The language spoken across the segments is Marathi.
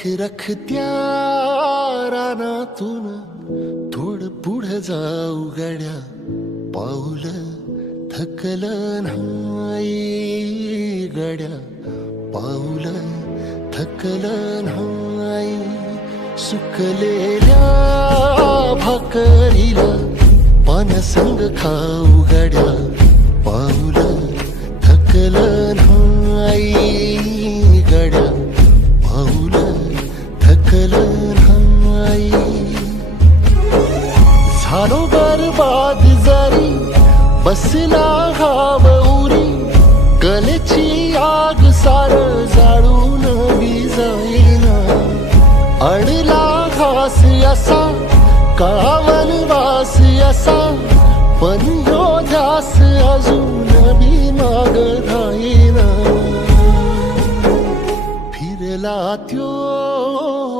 रखरखत्या रानातून थोडं पुढं जाऊ गड्या, पाऊल थकलं नाही गड्या, पाऊल थकलं नाही. सुकलेल्या भाकरीला पानसंग खाऊ गड्या, पाऊल थकलं नाही गड्या, पाऊल थकलं नाही. झालो बरबाद जरी बसला घाव उरी, कलेची आग सार जाळून विजाईना. अडला घास असा काळावन वास असा, पण यो ध्यास अजून बी माग धाईना. फिरला त्यो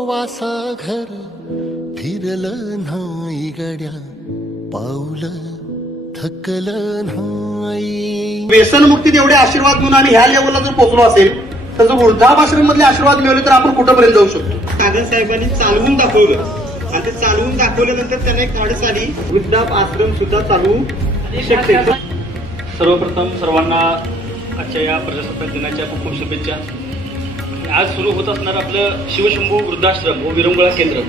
वासा घर फिरलं नाही गड्या, पाऊल थकलं नाही. व्यसनमुक्तीत एवढे आशीर्वाद घेऊन आम्ही ह्या लेवलला जर पोहोचलो असेल तर जर वृद्धाश्रम मधले आशीर्वाद मिळवले तर आपण कुठंपर्यंत जाऊ शकतो. कागल साहेबांनी चालवून दाखवलं आणि ते चालवून दाखवल्यानंतर त्यांना एक धाडस आली, वृद्धाश्रम सुद्धा चालू शकते. सर्वप्रथम सर्वांना आजच्या या प्रजासत्ताक दिनाच्या खूप खूप शुभेच्छा. आज सुरू होत असणार आपलं शिवशंभू वृद्धाश्रम व विरंगुळा केंद्र,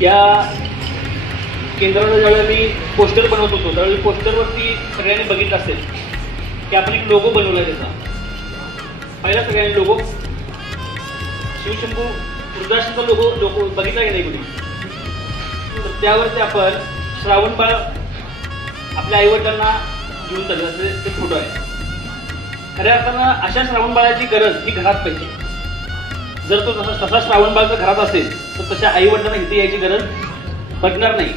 या केंद्राला ज्यावेळेला मी पोस्टर बनवत होतो त्यावेळी पोस्टरवरती सगळ्यांनी बघितलं असेल की आपण एक लोगो बनवला आहे. त्याचा पहिला सगळ्यांनी लोगो शिवशंभू वृद्धाश्रमचा लोगो बघितला की नाही कुठे, तर त्यावरती आपण श्रावणबाळ आपल्या आईवडिलांना घेऊन चालले असे ते फोटो आहे. खऱ्या अर्थानं अशा श्रावणबाळाची गरज ही घरात पाहिजे. जर तो तसा श्रावणबाळ जर घरात असेल तर तशा आईवडिलांना इथे यायची गरज पडणार नाही.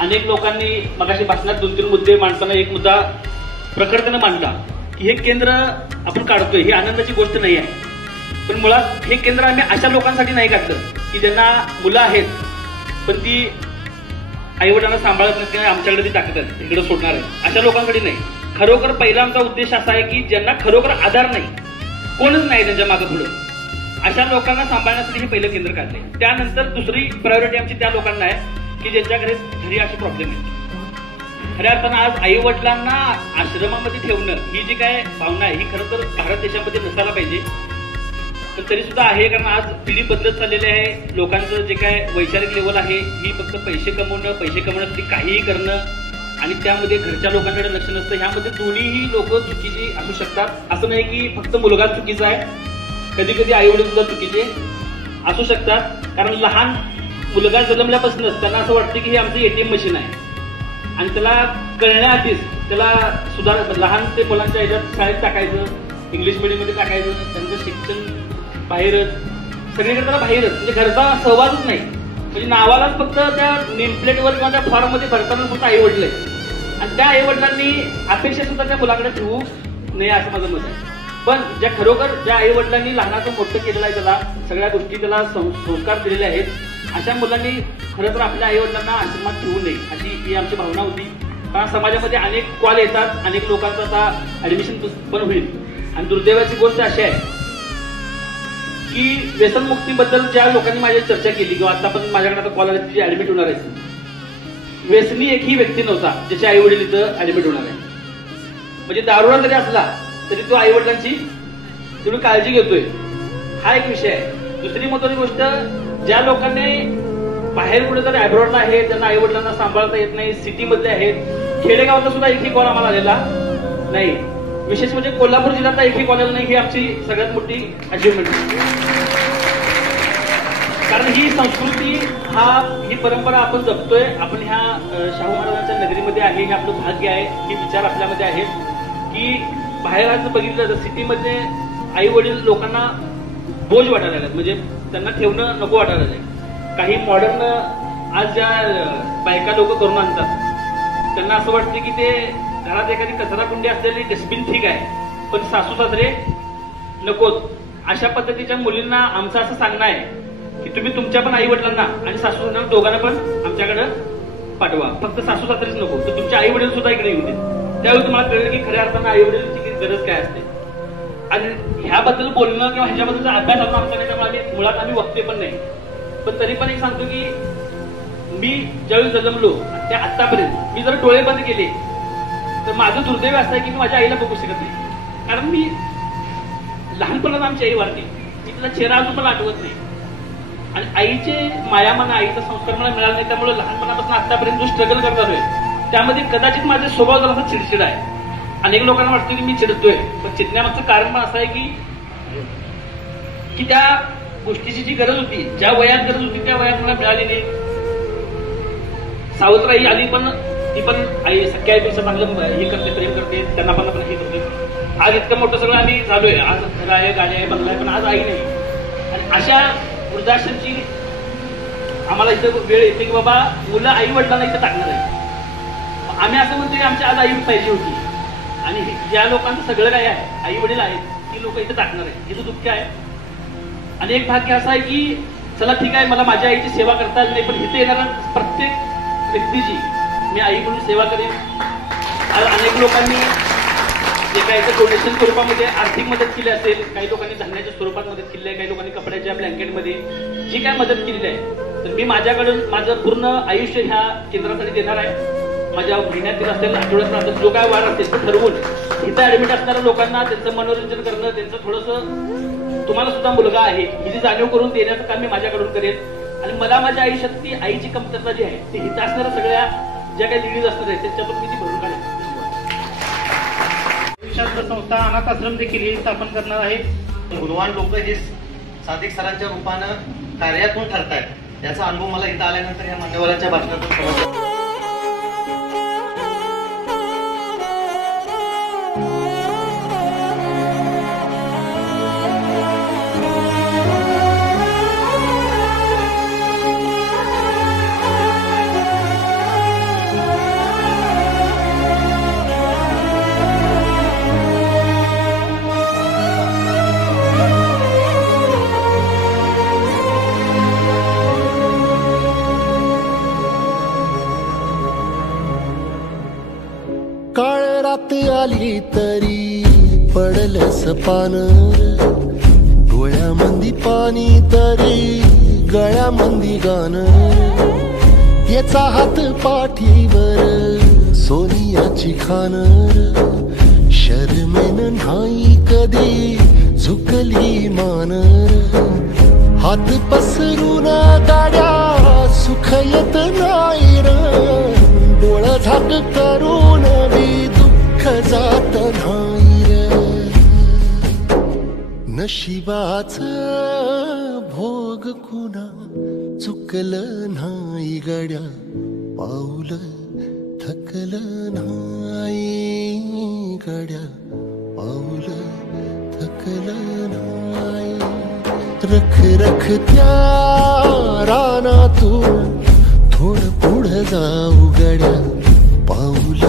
अनेक लोकांनी मगाशी भाषणात 2-3 मुद्दे मांडताना एक मुद्दा प्रखरतेने मांडला की हे केंद्र आपण काढतोय ही आनंदाची गोष्ट नाही आहे. पण मुळात हे केंद्र आम्ही अशा लोकांसाठी नाही काढलं की ज्यांना मुलं आहेत पण ती आईवडिलांना सांभाळत नाहीत किंवा आमच्याकडे ती टाकतात इकडे सोडणार आहे, अशा लोकांसाठी नाही. खरोखर पहिला आमचा उद्देश असा आहे की ज्यांना खरोखर आधार नाही, कोणच नाही त्यांच्या मागे पुढं, अशा लोकांना सांभाळण्यासाठी हे पहिलं केंद्र काढले. त्यानंतर दुसरी प्रायोरिटी आमची त्या लोकांना आहे की ज्यांच्याकडे घरी असे प्रॉब्लेम आहेत. खऱ्या अर्थानं आज आई वडिलांना आश्रमामध्ये ठेवणं ही जी काय भावना आहे ही खरं तर भारत देशामध्ये नसायला पाहिजे, पण तरी सुद्धा आहे. कारण आज पिढी बदलत चाललेली आहे. लोकांचं जे काय वैचारिक लेवल आहे ही फक्त पैसे कमवण्यासाठी काहीही करणं आणि त्यामध्ये घरच्या लोकांकडे लक्ष नसतं. ह्यामध्ये दोन्हीही लोक चुकीची असू शकतात. असं नाही की फक्त मुलगा चुकीचा आहे, कधी कधी आई वडील सुद्धा चुकीचे असू शकतात. कारण लहान मुलगा जन्मल्यापासूनच त्यांना असं वाटतं की हे आमचं ATM मशीन आहे आणि त्याला कळण्याआधीच त्याला लहान ते मुलांच्या ह्याच्यात शाळेत टाकायचं, इंग्लिश मीडियममध्ये टाकायचं, त्यांचं शिक्षण बाहेरच, सगळीकडे त्याला बाहेरच, म्हणजे घरचा सहवासच नाही. म्हणजे नावालाच फक्त त्या नेमप्लेटवर किंवा त्या फॉर्ममध्ये भरताना फक्त आई वडील आहे आणि त्या आई वडिलांनी अपेक्षा सुद्धा त्या मुलाकडे ठेवू नये असं माझं मत आहे. पण ज्या खरोखर ज्या आई वडिलांनी लहानाचं मोठं केलेलं आहे, त्याला सगळ्या गोष्टी त्याला संस्कार दिलेले आहेत, अशा मुलांनी खरं तर आपल्या आई वडिलांना आश्रमात ठेवू नये अशी ही आमची भावना होती. कारण समाजामध्ये अनेक कॉल येतात, अनेक लोकांचं आता ऍडमिशन पण होईल. आणि दुर्दैवाची गोष्ट अशी आहे की व्यसनमुक्तीबद्दल ज्या लोकांनी माझी चर्चा केली किंवा आता पण माझ्याकडे आता कॉल आले जी ऍडमिट होणार आहे, व्यसनी एकही व्यक्ती नव्हता ज्याचे आई वडील इथं ऍडमिट होणार आहे. म्हणजे दारुडा जरी असला तरी तो आई वडिलांची तेवढी काळजी घेतोय, हा एक विषय आहे. दुसरी महत्वाची गोष्ट, ज्या लोकांनी बाहेर कुठे तर अब्रॉडला आहे, त्यांना आई वडिलांना सांभाळता येत नाही, सिटीमधले आहेत, खेडेगावातला सुद्धा एकही कॉल आम्हाला आलेला नाही. विशेष म्हणजे कोल्हापूर जिल्ह्यातला एकही कॉल आला नाही, ही आमची सगळ्यात मोठी अचिव्हमेंट. कारण ही संस्कृती ही परंपरा आपण जपतोय. आपण ह्या शाहू महाराजांच्या नगरीमध्ये आहे, हे आपलं भाग्य आहे. हे विचार आपल्यामध्ये आहेत की बाहेर आज बघितलं तर सिटीमध्ये आई वडील लोकांना बोज वाटायला लागतात, म्हणजे त्यांना ठेवणं नको वाटायला लागलंय. काही मॉडर्न आज ज्या बायका लोक करून आणतात त्यांना असं वाटतं की ते घरात एखादी कचरा कुंडी असलेली डस्टबिन ठीक आहे, पण सासू सासरे नकोत. अशा पद्धतीच्या मुलींना आमचं असं सांगणं आहे की तुम्ही तुमच्या पण आई वडिलांना आणि सासू सासऱ्यांना दोघांना पण आमच्याकडे पाठवा. फक्त सासू सासरेच नको तर तुमचे आई वडील सुद्धा इकडे येऊ दे. त्यावेळी तुम्हाला कळेल की खऱ्या अर्थानं आई वडिलांची गरज काय असते. आणि ह्याबद्दल बोलणं किंवा ह्याच्याबद्दलचा अभ्यास अजून आमचा नाही, त्यामुळे मुळात आम्ही वक्ते पण नाही. पण तरी पण एक सांगतो की मी ज्यावेळी जन्मलो ते आतापर्यंत मी जर डोळे बंद केले तर माझं दुर्दैव असं आहे की मी माझ्या आईला बघू शकत नाही. कारण मी लहानपणात आमची आई वारली, मी तिचा चेहरा अजून पण आठवत नाही. आणि आईचे मायामान, आईचा संस्कार मला मिळाला नाही. त्यामुळे लहानपणापासून आतापर्यंत जो स्ट्रगल करत आलोय त्यामध्ये कदाचित माझा स्वभाव जरा चिडचिड आहे. अनेक लोकांना वाटतं की मी चिडतोय, पण चिडण्यामागचं कारण पण असं आहे की त्या गोष्टीची जी गरज होती, ज्या वयात गरज होती त्या वयात मला मिळाली नाही. सावत्राई आली पण ती पण आई सख्या आईपेक्षा चांगलं हे करते, प्रेम करते, त्यांना पण हे करते. आज इतकं मोठं सगळं आम्ही झालोय, आज घर आहे, गाडी आहे, बंगला आहे, पण आज आई नाही. आणि अशा वृद्धाश्रमची आम्हाला इथं वेळ येते की बाबा मुलं आई वडिलांना इथं टाकणार आहे. आम्ही असं म्हणतो की आमच्या आज आई पाहिजे होती, आणि ज्या लोकांचं सगळं काय आहे, आई वडील आहेत, ती लोक इथं टाकणार आहे. हे दुःख आहे. आणि एक भाग्य असं आहे की चला ठीक आहे, मला माझ्या आईची सेवा करता आली नाही, पण इथे येणाऱ्या प्रत्येक व्यक्तीची मी आई म्हणून सेवा करेन. अनेक लोकांनी जे काही डोनेशन स्वरूपामध्ये आर्थिक मदत केली असेल, काही लोकांनी धान्याच्या स्वरूपात मदत केली आहे, काही लोकांनी कपड्याच्या ब्लँकेटमध्ये जी काय मदत केलेली आहे, तर मी माझ्याकडून माझं पूर्ण आयुष्य ह्या केंद्रासाठी देणार आहे. माझ्या महिन्यातील असेल, आठवड्यात असेल, जो काय वाढ असेल ते ठरवून इथं ऍडमिट असणाऱ्या लोकांना त्यांचं मनोरंजन करणं, त्यांचं थोडंसं तुम्हाला सुद्धा मुलगा आहे ही जाणीव करून देण्याचं काम मी माझ्याकडून करेन. आणि मला माझ्या आयुष्यात ती आईची कमतरता जी आहे ती इथं असणाऱ्या सगळ्या ज्या काही लेडीज असणार आहेत त्याच्यातून मी ती भरून काढेन. संस्था अनाथ आश्रम देखील ही स्थापन करणार आहे. गुणवान लोक हे सादिक सरांच्या रूपानं कार्यात्मक ठरतायत, याचा अनुभव मला इथं आल्यानंतर या मान्यवरांच्या भाषणातून समजला. काळ रात आली तरी पडलंस पान, डोळ्यामंदी पाणी तरी गळ्यामंदी गाणं. याचा हात पाठीवर सोनियाची खान, शर्मेन नाही कधी झुकली मान. हात पसरून गाड्या सुख येत नाही र, डोळ झाक करून बी दुःख जात नाही रे. नशिबाच भोग कुणा चुकलं नाही गड्या, पाऊल थकलं नाही गड्या, पाऊल थकलं नाही. रख रख त्या रानातून थोडं पुढं जाऊ गड्या, पाऊल